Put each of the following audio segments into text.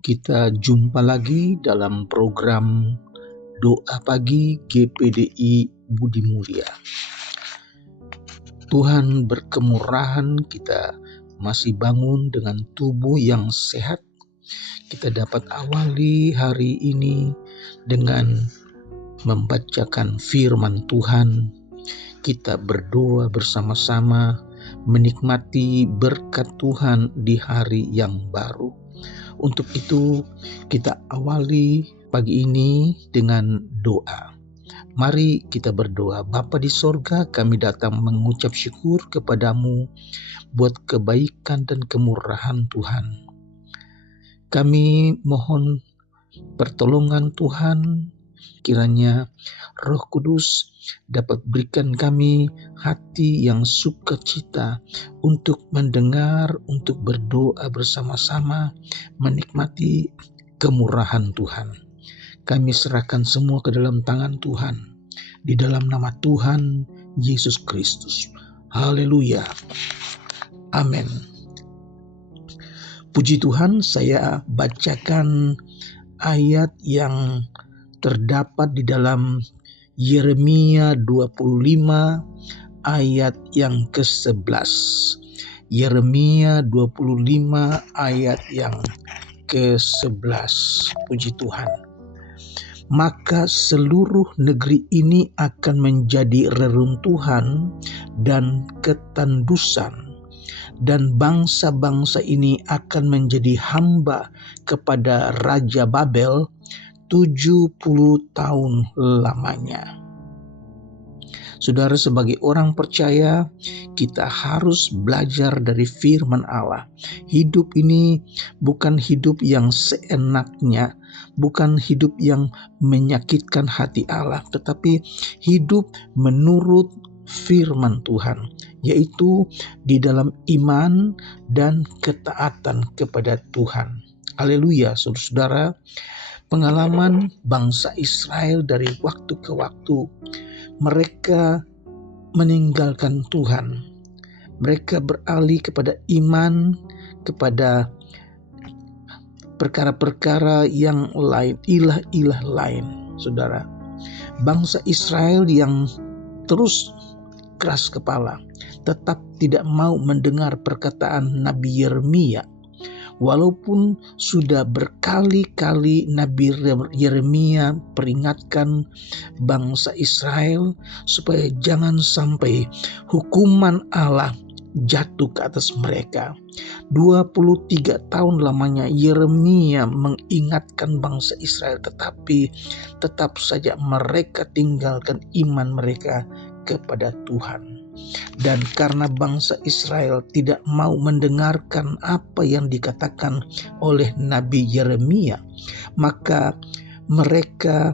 Kita jumpa lagi dalam program Doa Pagi GPDI Budi Mulia. Tuhan berkemurahan, kita masih bangun dengan tubuh yang sehat. Kita dapat awali hari ini dengan membacakan firman Tuhan. Kita berdoa bersama-sama, menikmati berkat Tuhan di hari yang baru. Untuk itu, kita awali pagi ini dengan doa. Mari kita berdoa. Bapa di sorga, kami datang mengucap syukur kepadamu buat kebaikan dan kemurahan Tuhan. Kami mohon pertolongan Tuhan, kiranya Roh Kudus dapat berikan kami hati yang sukacita untuk mendengar, untuk berdoa bersama-sama, menikmati kemurahan Tuhan. Kami serahkan semua ke dalam tangan Tuhan, di dalam nama Tuhan Yesus Kristus. Haleluya. Amin. Puji Tuhan, saya bacakan ayat yang terdapat di dalam Yeremia 25 ayat yang ke-11. Yeremia 25 ayat yang ke-11. Puji Tuhan. Maka seluruh negeri ini akan menjadi reruntuhan dan ketandusan, dan bangsa-bangsa ini akan menjadi hamba kepada Raja Babel 70 tahun lamanya. Saudara, sebagai orang percaya, kita harus belajar dari firman Allah. Hidup ini bukan hidup yang seenaknya, bukan hidup yang menyakitkan hati Allah, tetapi hidup menurut firman Tuhan, yaitu di dalam iman dan ketaatan kepada Tuhan. Haleluya, saudara-saudara. Pengalaman bangsa Israel dari waktu ke waktu, mereka meninggalkan Tuhan. Mereka beralih kepada iman, kepada perkara-perkara yang lain, ilah-ilah lain, saudara. Bangsa Israel yang terus keras kepala, tetap tidak mau mendengar perkataan Nabi Yeremia. Walaupun sudah berkali-kali Nabi Yeremia peringatkan bangsa Israel supaya jangan sampai hukuman Allah jatuh ke atas mereka. 23 tahun lamanya Yeremia mengingatkan bangsa Israel, tetapi tetap saja mereka tinggalkan iman mereka kepada Tuhan. Dan karena bangsa Israel tidak mau mendengarkan apa yang dikatakan oleh Nabi Yeremia, maka mereka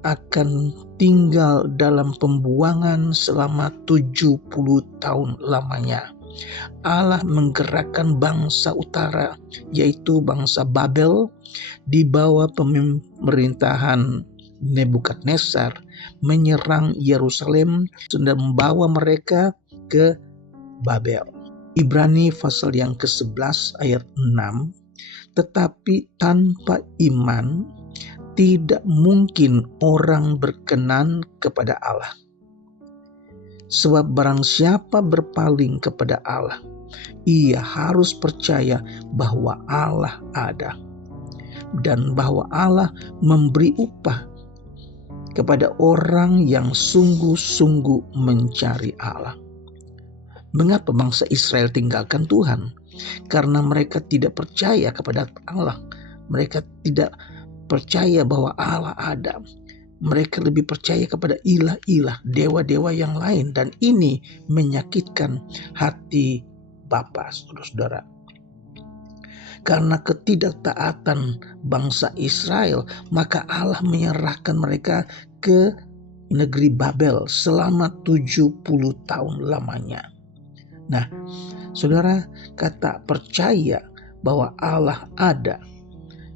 akan tinggal dalam pembuangan selama 70 tahun lamanya. Allah menggerakkan bangsa utara, yaitu bangsa Babel, di bawah pemerintahan Nebukadnezar, menyerang Yerusalem dan membawa mereka ke Babel. Ibrani pasal yang ke-11 ayat 6. Tetapi tanpa iman tidak mungkin orang berkenan kepada Allah. Sebab barang siapa berpaling kepada Allah, ia harus percaya bahwa Allah ada, dan bahwa Allah memberi upah kepada orang yang sungguh-sungguh mencari Allah. Mengapa bangsa Israel tinggalkan Tuhan? Karena mereka tidak percaya kepada Allah. Mereka tidak percaya bahwa Allah ada. Mereka lebih percaya kepada ilah-ilah, dewa-dewa yang lain. Dan ini menyakitkan hati Bapa, saudara-saudara. Karena ketidaktaatan bangsa Israel, maka Allah menyerahkan mereka ke negeri Babel selama 70 tahun lamanya. Nah, saudara, kata percaya bahwa Allah ada,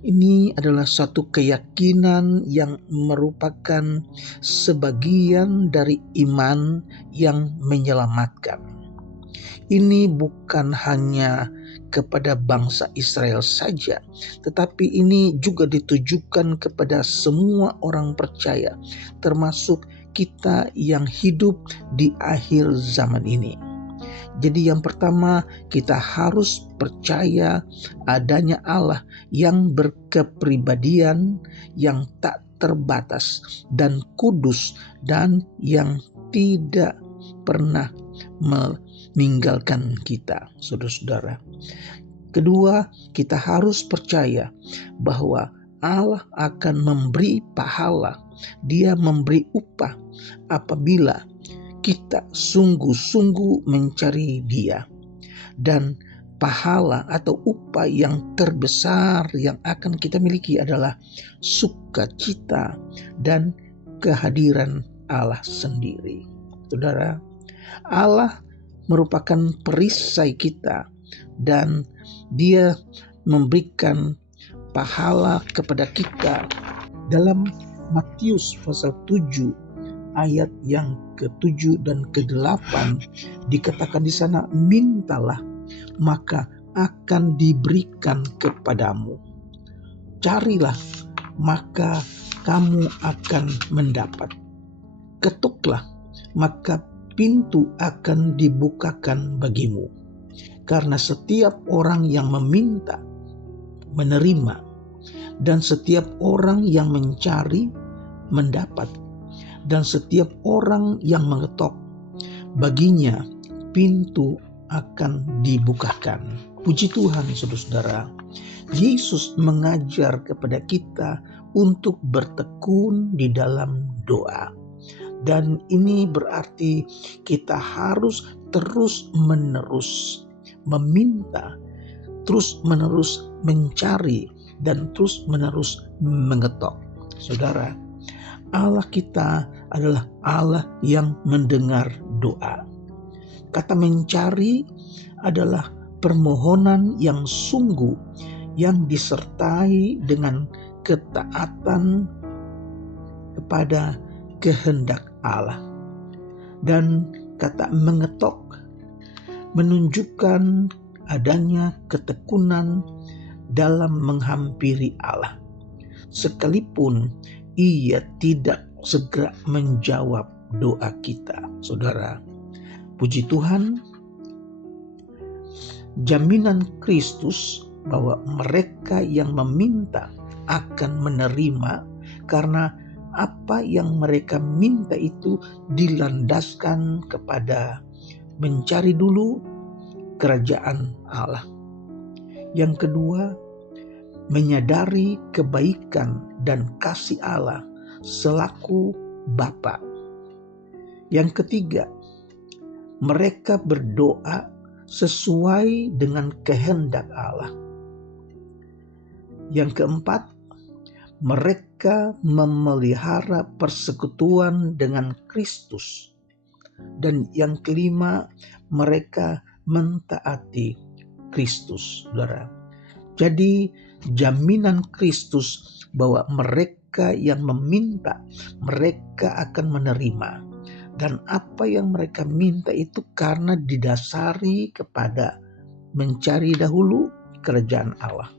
ini adalah satu keyakinan yang merupakan sebagian dari iman yang menyelamatkan. Ini bukan hanya kepada bangsa Israel saja, tetapi ini juga ditujukan kepada semua orang percaya, termasuk kita yang hidup di akhir zaman ini. Jadi yang pertama, kita harus percaya adanya Allah yang berkepribadian, yang tak terbatas dan kudus, dan yang tidak pernah meninggalkan kita, saudara-saudara. Kedua, kita harus percaya bahwa Allah akan memberi pahala, Dia memberi upah apabila kita sungguh-sungguh mencari Dia. Dan pahala atau upah yang terbesar yang akan kita miliki adalah sukacita dan kehadiran Allah sendiri. Saudara, Allah merupakan perisai kita dan Dia memberikan pahala kepada kita. Dalam Matius pasal 7 ayat yang ke-7 dan ke-8 dikatakan di sana, mintalah maka akan diberikan kepadamu. Carilah maka kamu akan mendapat. Ketuklah maka pintu akan dibukakan bagimu. Karena setiap orang yang meminta menerima, dan setiap orang yang mencari mendapat, dan setiap orang yang mengetok, baginya pintu akan dibukakan. Puji Tuhan, saudara-saudara. Yesus mengajar kepada kita untuk bertekun di dalam doa. Dan ini berarti kita harus terus-menerus meminta, terus-menerus mencari, dan terus-menerus mengetok. Saudara, Allah kita adalah Allah yang mendengar doa. Kata mencari adalah permohonan yang sungguh, yang disertai dengan ketaatan kepada kehendak Allah. Dan kata mengetok menunjukkan adanya ketekunan dalam menghampiri Allah, sekalipun Ia tidak segera menjawab doa kita. Saudara, puji Tuhan, jaminan Kristus bahwa mereka yang meminta akan menerima, karena apa yang mereka minta itu dilandaskan kepada mencari dulu kerajaan Allah. Yang kedua, menyadari kebaikan dan kasih Allah selaku Bapa. Yang ketiga, mereka berdoa sesuai dengan kehendak Allah. Yang keempat, mereka memelihara persekutuan dengan Kristus. Dan yang kelima, mereka mentaati Kristus, saudara. Jadi jaminan Kristus bahwa mereka yang meminta, mereka akan menerima. Dan apa yang mereka minta itu karena didasari kepada mencari dahulu kerajaan Allah.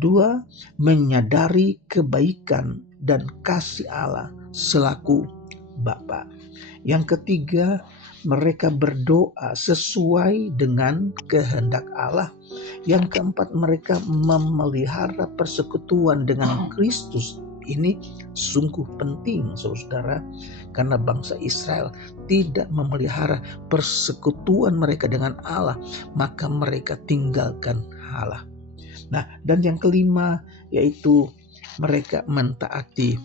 Dua, menyadari kebaikan dan kasih Allah selaku Bapa. Yang ketiga, mereka berdoa sesuai dengan kehendak Allah. Yang keempat, mereka memelihara persekutuan dengan Kristus. Ini sungguh penting, saudara, karena bangsa Israel tidak memelihara persekutuan mereka dengan Allah, maka mereka tinggalkan Allah. Nah, dan yang kelima yaitu mereka mentaati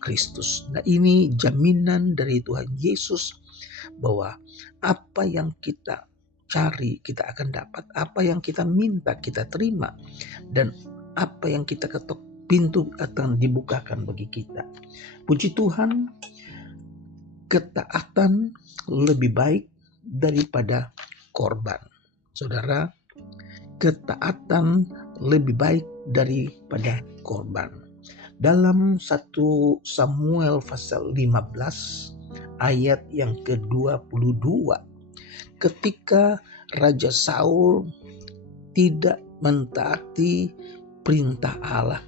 Kristus. Nah, ini jaminan dari Tuhan Yesus bahwa apa yang kita cari kita akan dapat, apa yang kita minta kita terima, dan apa yang kita ketok pintu akan dibukakan bagi kita. Puji Tuhan, ketaatan lebih baik daripada korban. Saudara, ketaatan lebih baik daripada korban. Dalam 1 Samuel pasal 15 ayat yang ke-22, ketika Raja Saul tidak mentaati perintah Allah,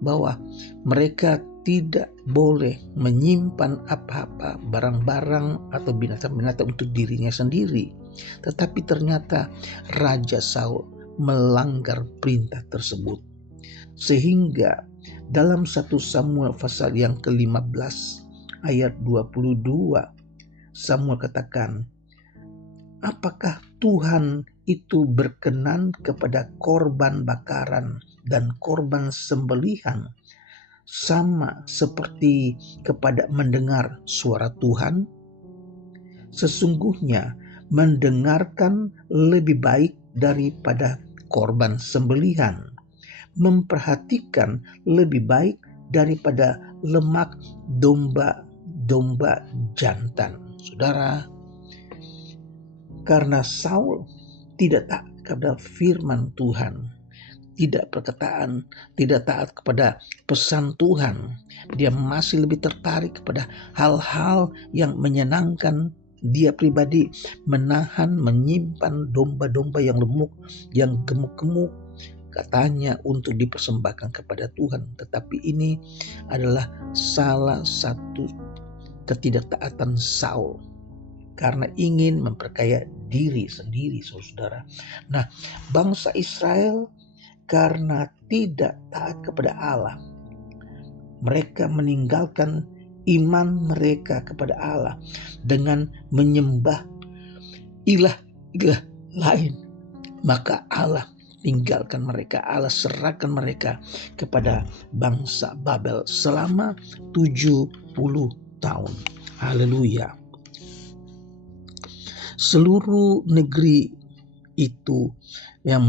bahwa mereka tidak boleh menyimpan apa-apa, barang-barang atau binatang-binatang untuk dirinya sendiri. Tetapi ternyata Raja Saul melanggar perintah tersebut. Sehingga dalam 1 Samuel pasal yang ke-15 ayat 22, Samuel katakan, apakah Tuhan itu berkenan kepada korban bakaran dan korban sembelihan sama seperti kepada mendengar suara Tuhan? Sesungguhnya mendengarkan lebih baik daripada korban sembelihan, memperhatikan lebih baik daripada lemak domba-domba jantan. Saudara, karena Saul tidak taat kepada firman Tuhan, tidak taat kepada pesan Tuhan, dia masih lebih tertarik kepada hal-hal yang menyenangkan dia pribadi, menyimpan domba-domba yang gemuk-gemuk, katanya untuk dipersembahkan kepada Tuhan. Tetapi ini adalah salah satu ketidaktaatan Saul karena ingin memperkaya diri sendiri, saudara. Nah, bangsa Israel karena tidak taat kepada Allah, mereka meninggalkan iman mereka kepada Allah dengan menyembah ilah-ilah lain. Maka Allah tinggalkan mereka, Allah serahkan mereka kepada bangsa Babel selama 70 tahun. Haleluya. Seluruh negeri itu yang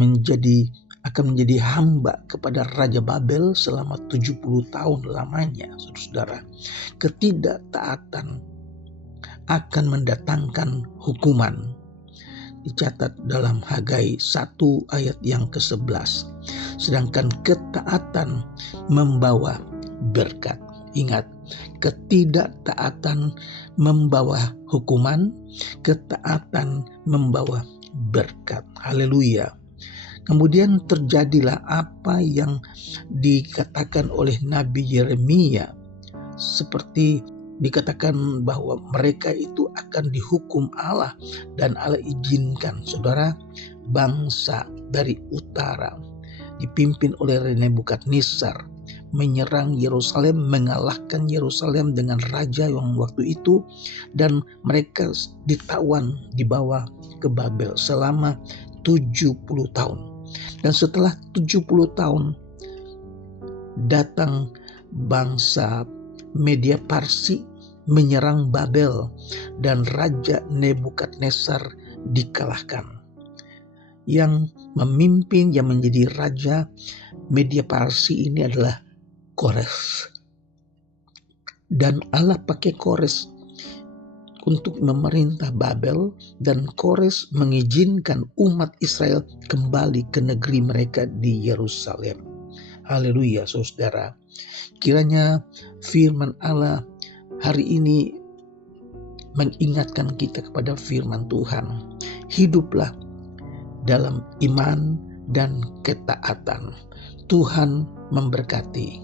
akan menjadi hamba kepada Raja Babel selama 70 tahun lamanya, saudara. Ketidaktaatan akan mendatangkan hukuman. Dicatat dalam Hagai 1 ayat yang ke-11. Sedangkan ketaatan membawa berkat. Ingat, ketidaktaatan membawa hukuman, ketaatan membawa berkat. Haleluya. Kemudian terjadilah apa yang dikatakan oleh Nabi Yeremia, seperti dikatakan bahwa mereka itu akan dihukum Allah, dan Allah izinkan, saudara, bangsa dari utara dipimpin oleh Nebukadnezar menyerang Yerusalem, mengalahkan Yerusalem dengan raja yang waktu itu, dan mereka ditawan, dibawa ke Babel selama 70 tahun. Dan setelah 70 tahun datang bangsa Media Parsi menyerang Babel, dan Raja Nebukadnezar dikalahkan. Yang memimpin, yang menjadi raja Media Parsi ini adalah Kores. Dan Allah pakai Kores untuk memerintah Babel, dan Kores mengizinkan umat Israel kembali ke negeri mereka di Yerusalem. Haleluya, saudara. Kiranya firman Allah hari ini mengingatkan kita kepada firman Tuhan. Hiduplah dalam iman dan ketaatan. Tuhan memberkati.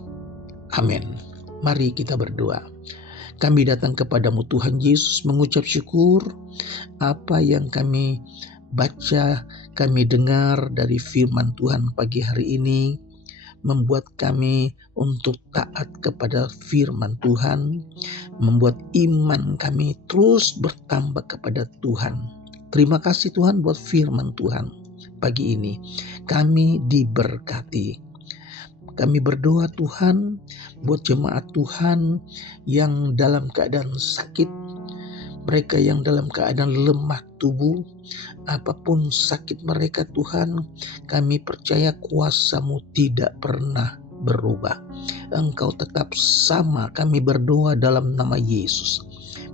Amin. Mari kita berdoa. Kami datang kepadamu Tuhan Yesus, mengucap syukur apa yang kami baca, kami dengar dari firman Tuhan pagi hari ini, membuat kami untuk taat kepada firman Tuhan, membuat iman kami terus bertambah kepada Tuhan. Terima kasih Tuhan buat firman Tuhan pagi ini. Kami diberkati. Kami berdoa Tuhan buat jemaat Tuhan yang dalam keadaan sakit, mereka yang dalam keadaan lemah tubuh, apapun sakit mereka Tuhan, kami percaya kuasa-Mu tidak pernah berubah. Engkau tetap sama. Kami berdoa dalam nama Yesus.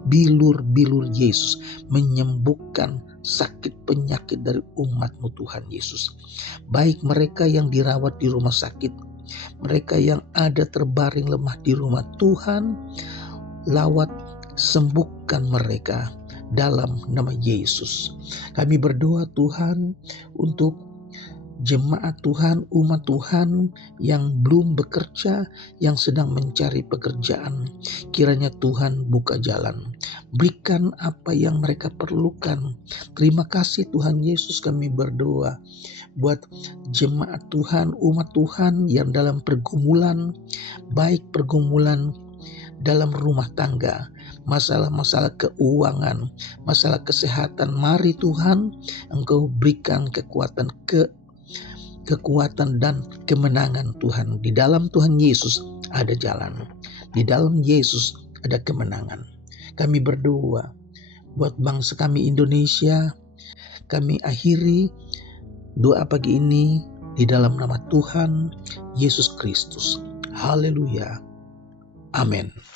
Bilur-bilur Yesus menyembuhkan sakit penyakit dari umat-Mu Tuhan Yesus. Baik mereka yang dirawat di rumah sakit, mereka yang ada terbaring lemah di rumah, Tuhan lawat, sembuhkan mereka dalam nama Yesus. Kami berdoa Tuhan untuk jemaat Tuhan, umat Tuhan yang belum bekerja, yang sedang mencari pekerjaan. Kiranya Tuhan buka jalan, berikan apa yang mereka perlukan. Terima kasih Tuhan Yesus, kami berdoa buat jemaat Tuhan, umat Tuhan yang dalam pergumulan, baik pergumulan dalam rumah tangga, masalah-masalah keuangan, masalah kesehatan. Mari Tuhan, Engkau berikan kekuatan dan kemenangan Tuhan. Di dalam Tuhan Yesus ada jalan. Di dalam Yesus ada kemenangan. Kami berdoa buat bangsa kami Indonesia. Kami akhiri doa pagi ini di dalam nama Tuhan Yesus Kristus. Haleluya. Amin.